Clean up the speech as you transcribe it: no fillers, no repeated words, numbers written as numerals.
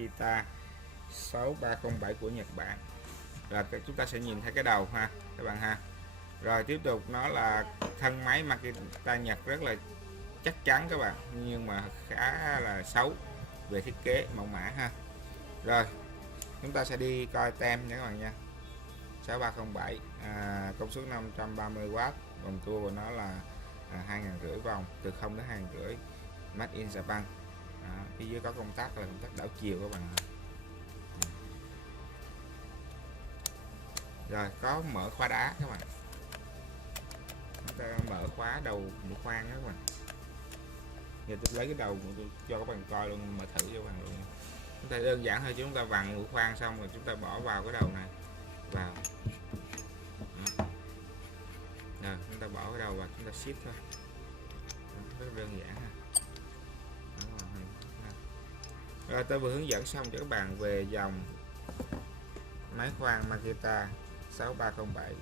Makita 6307 của Nhật Bản. Rồi chúng ta sẽ nhìn thấy cái đầu ha các bạn ha. Rồi tiếp tục nó là thân máy Makita Nhật rất là chắc chắn các bạn, nhưng mà khá là xấu về thiết kế mẫu mã ha. Rồi chúng ta sẽ đi coi tem nha các bạn nha. 6307 công suất 530W, vòng tua của nó là 2.500 vòng, từ 0 đến 2.500, made in Japan. Phía dưới có công tắc là công tắc đảo chiều các bạn. Rồi có mở khóa đá các bạn, chúng ta mở khóa đầu mũi khoan các bạn. Giờ tôi lấy cái đầu tôi cho các bạn coi luôn, mở thử cho các bạn luôn. Chúng ta đơn giản thôi, chúng ta vặn mũi khoan xong rồi chúng ta bỏ vào cái đầu này vào. Rồi chúng ta bỏ cái đầu vào, chúng ta ship thôi, rất đơn giản ha. Rồi tôi vừa hướng dẫn xong cho các bạn về dòng máy khoan Makita 6307.